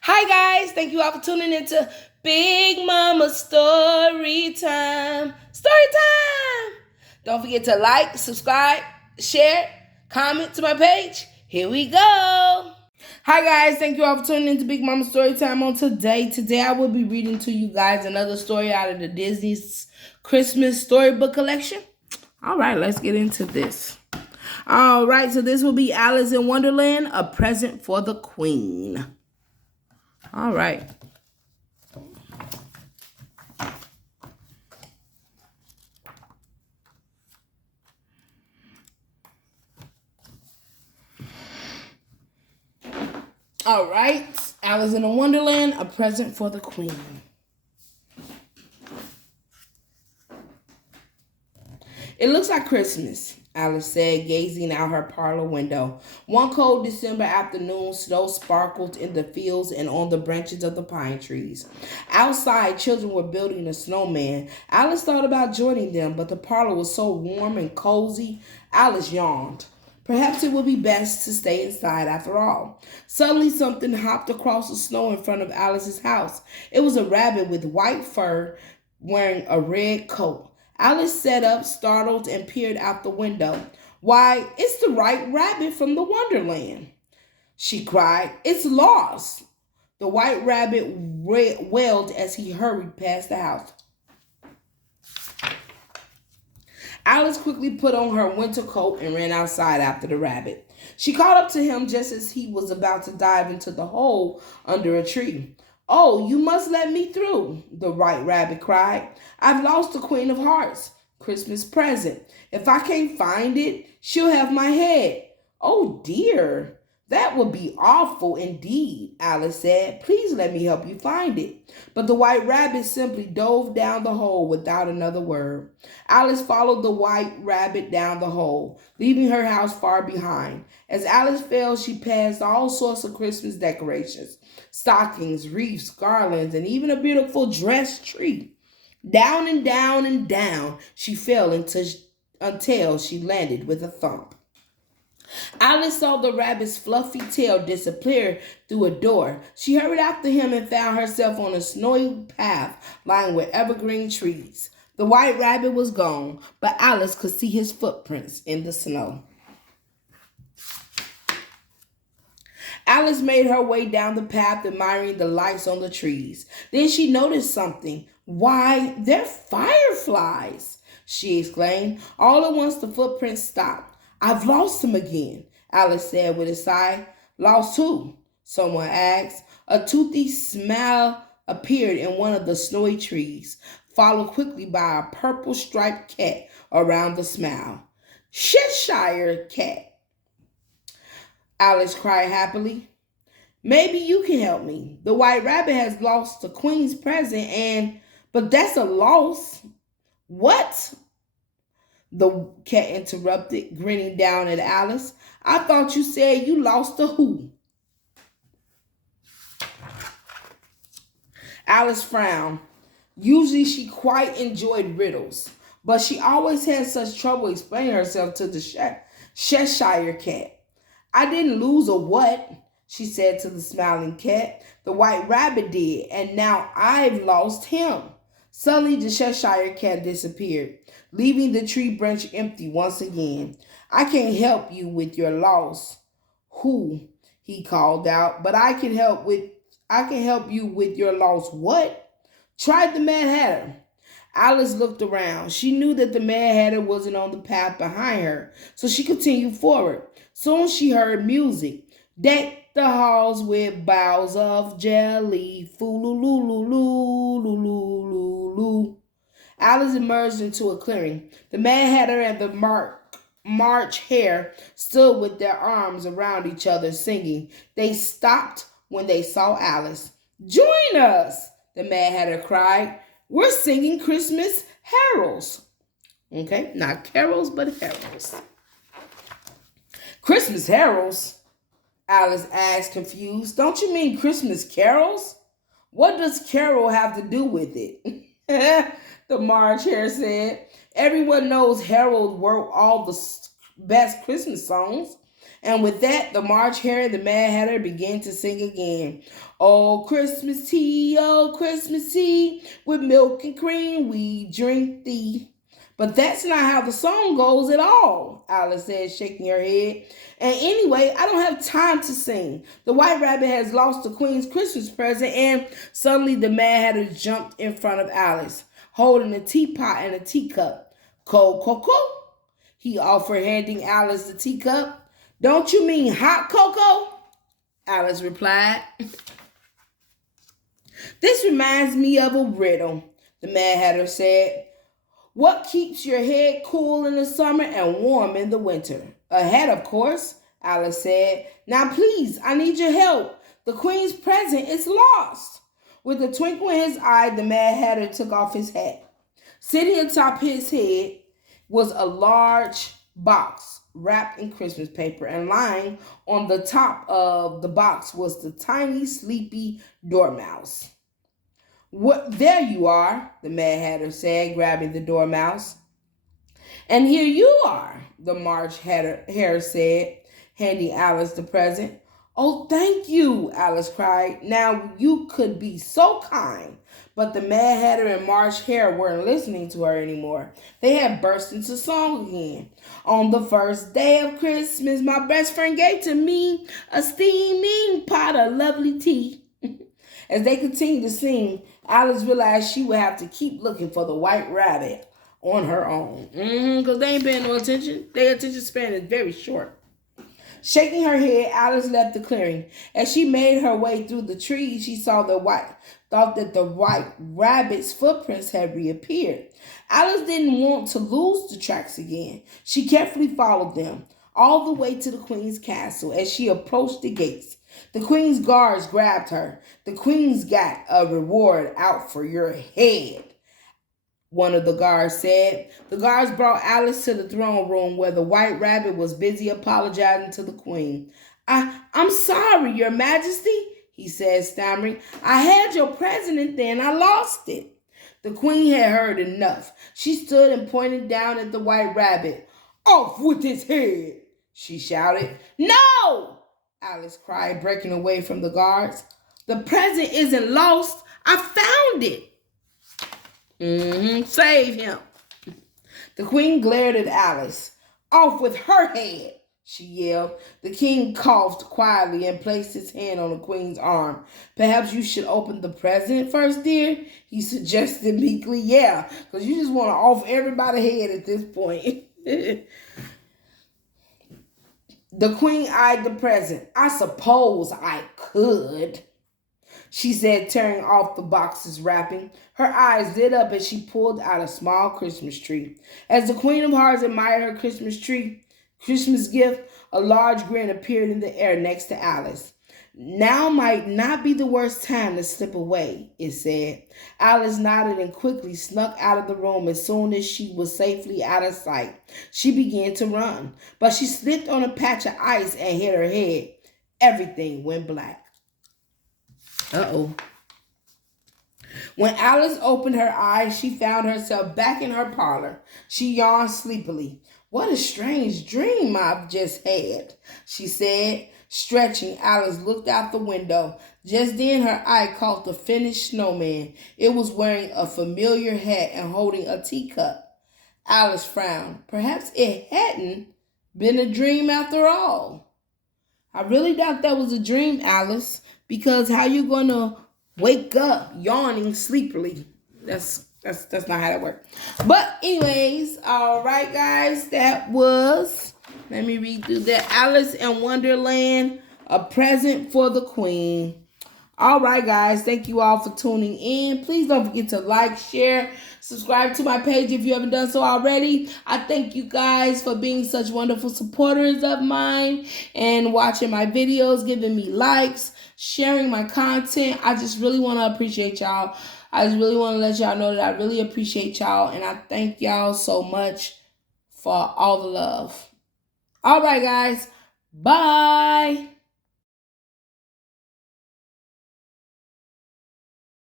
Hi guys, thank you all for tuning into Big Mama Story Time. Story Time! Don't forget to like, subscribe, share, comment to my page. Here we go. Hi guys, thank you all for tuning into Big Mama Story Time on today. Today I will be reading to you guys another story out of the Disney's Christmas Storybook collection. All right, let's get into this. All right, so this will be Alice in Wonderland, A Present for the Queen. All right. All right. Alice in Wonderland, A Present for the Queen. It looks like Christmas, Alice said, gazing out her parlor window. One cold December afternoon, snow sparkled in the fields and on the branches of the pine trees. Outside, children were building a snowman. Alice thought about joining them, but the parlor was so warm and cozy, Alice yawned. Perhaps it would be best to stay inside after all. Suddenly, something hopped across the snow in front of Alice's house. It was a rabbit with white fur wearing a red coat. Alice sat up, startled, and peered out the window. Why, it's the white rabbit from the Wonderland, she cried. It's lost. The white rabbit wailed as he hurried past the house. Alice quickly put on her winter coat and ran outside after the rabbit. She caught up to him just as he was about to dive into the hole under a tree. Oh, you must let me through, the white rabbit cried. I've lost the Queen of Hearts Christmas present. If I can't find it, she'll have my head. Oh dear, that would be awful indeed, Alice said. Please let me help you find it. But the white rabbit simply dove down the hole without another word. Alice followed the white rabbit down the hole, leaving her house far behind. As Alice fell, she passed all sorts of Christmas decorations, stockings, wreaths, garlands, and even a beautiful dressed tree. Down and down and down she fell until she landed with a thump. Alice saw the rabbit's fluffy tail disappear through a door. She hurried after him and found herself on a snowy path lined with evergreen trees. The white rabbit was gone, but Alice could see his footprints in the snow. Alice made her way down the path, admiring the lights on the trees. Then she noticed something. Why, they're fireflies, she exclaimed. All at once the footprints stopped. I've lost him again, Alice said with a sigh. Lost who? Someone asked. A toothy smile appeared in one of the snowy trees, followed quickly by a purple striped cat around the smile. Cheshire cat, Alice cried happily. Maybe you can help me. The white rabbit has lost the queen's present but that's a loss. What? The cat interrupted, grinning down at Alice. I thought you said you lost the who. Alice frowned. Usually she quite enjoyed riddles, but she always had such trouble explaining herself to the Cheshire cat. I didn't lose a what, she said to the smiling cat. The white rabbit did, and now I've lost him. Suddenly the Cheshire cat disappeared, leaving the tree branch empty once again. I can't help you with your loss, who, he called out, but I can help you with your loss what? Tried the Mad Hatter. Alice looked around. She knew that the Mad Hatter wasn't on the path behind her, so she continued forward. Soon she heard music. Deck the halls with boughs of jelly. Foo-loo-loo-loo-loo-loo-loo-loo. Alice emerged into a clearing. The Mad Hatter and the March Hare stood with their arms around each other singing. They stopped when they saw Alice. Join us, the Mad Hatter cried. We're singing Christmas carols. Okay, not carols, but carols. Christmas carols? Alice asked, confused. Don't you mean Christmas carols? What does carol have to do with it? The March Hare said. Everyone knows Harold wrote all the best Christmas songs. And with that, the March Hare and the Mad Hatter began to sing again. Oh, Christmas tea, with milk and cream we drink thee. But that's not how the song goes at all, Alice said, shaking her head. And anyway, I don't have time to sing. The White Rabbit has lost the Queen's Christmas present, and suddenly the Mad Hatter jumped in front of Alice, holding a teapot and a teacup. Cocoa, he offered, handing Alice the teacup. Don't you mean hot cocoa? Alice replied. This reminds me of a riddle, the Mad Hatter said. What keeps your head cool in the summer and warm in the winter? A hat, of course, Alice said. Now please, I need your help. The Queen's present is lost. With a twinkle in his eye, the Mad Hatter took off his hat. Sitting atop his head was a large box wrapped in Christmas paper, and lying on the top of the box was the tiny, sleepy dormouse. What? There you are, the Mad Hatter said, grabbing the dormouse. And here you are, the March Hare said, handing Alice the present. Oh, thank you, Alice cried. Now you could be so kind. But the Mad Hatter and March Hare weren't listening to her anymore. They had burst into song again. On the first day of Christmas, my best friend gave to me a steaming pot of lovely tea. As they continued to sing, Alice realized she would have to keep looking for the White Rabbit on her own. Because they ain't paying no attention. Their attention span is very short. Shaking her head, Alice left the clearing. As she made her way through the trees, she thought that the White Rabbit's footprints had reappeared. Alice didn't want to lose the tracks again. She carefully followed them all the way to the Queen's castle. As she approached the gates, the Queen's guards grabbed her. The Queen's got a reward out for your head, one of the guards said. The guards brought Alice to the throne room where the White Rabbit was busy apologizing to the Queen. I'm sorry, Your Majesty, he said, stammering. I had your present, then I lost it. The Queen had heard enough. She stood and pointed down at the White Rabbit. Off with his head, she shouted. No! Alice cried, breaking away from the guards. The present isn't lost. I found it. Save him. The Queen glared at Alice. Off with her head, she yelled. The King coughed quietly and placed his hand on the Queen's arm. Perhaps you should open the present first, dear, he suggested meekly. Yeah, because you just want to off everybody's head at this point. The Queen eyed the present. I suppose I could, she said, tearing off the box's wrapping. Her eyes lit up as she pulled out a small Christmas tree. As the Queen of Hearts admired her Christmas gift, a large grin appeared in the air next to Alice. Now might not be the worst time to slip away, it said. Alice nodded and quickly snuck out of the room as soon as she was safely out of sight. She began to run, but she slipped on a patch of ice and hit her head. Everything went black. Uh-oh. When Alice opened her eyes, she found herself back in her parlor. She yawned sleepily. What a strange dream I've just had, she said. Stretching, Alice looked out the window. Just then her eye caught the finished snowman. It was wearing a familiar hat and holding a teacup. Alice frowned. Perhaps it hadn't been a dream after all. I really doubt that was a dream, Alice, because how you going to wake up yawning sleepily? That's not how that works. But anyways, all right, guys, that was, let me read through that. Alice in Wonderland, a present for the Queen. All right, guys, thank you all for tuning in. Please don't forget to like, share, subscribe to my page if you haven't done so already. I thank you guys for being such wonderful supporters of mine and watching my videos, giving me likes, sharing my content. I just really want to appreciate y'all. I just really want to let y'all know that I really appreciate y'all, and I thank y'all so much for all the love. All right, guys. Bye.